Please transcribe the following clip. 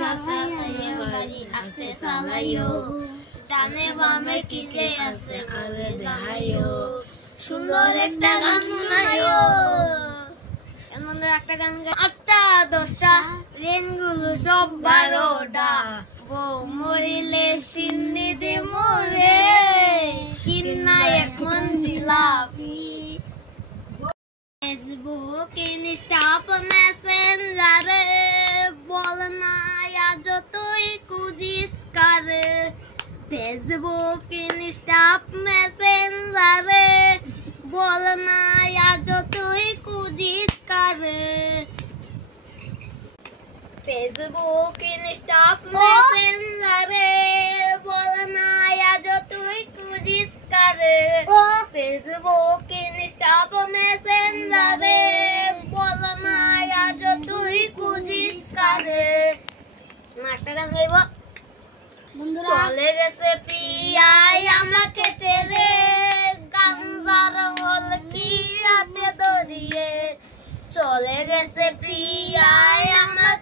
না চালাইও গাড়ি আস্তে চালাইও ডানে বামে কি যে আছে আরে দেখাইও সুন্দর একটা গান শোনাইও বন্ধুরা একটা গান 8টা 10টা রেনগুলো সব 12টা বউ মরিলে সিন্দি দে মরে কিন্না এখন জিলাপি फेसबुक इंस्टा पर मैसेंजर बोलना या जो तू कुछ कर फेसबुक इंस्टा पर मैसेंजर बोलना या जो तू कुछ कर फेसबुक इंस्टा पर मैसेंजर बोलना या जो तू कुछ कर फेसबुक इंस्टा पर मैसेंजर बोलना या जो तू कुछ कर নাটক গান গাইব বন্ধুরা চলে গেছে প্রিয়াই আমাকে ছেড়ে গাঞ্জার হল কি রাতে দরিয়ে চলে গেছে প্রিয়াই আমাকে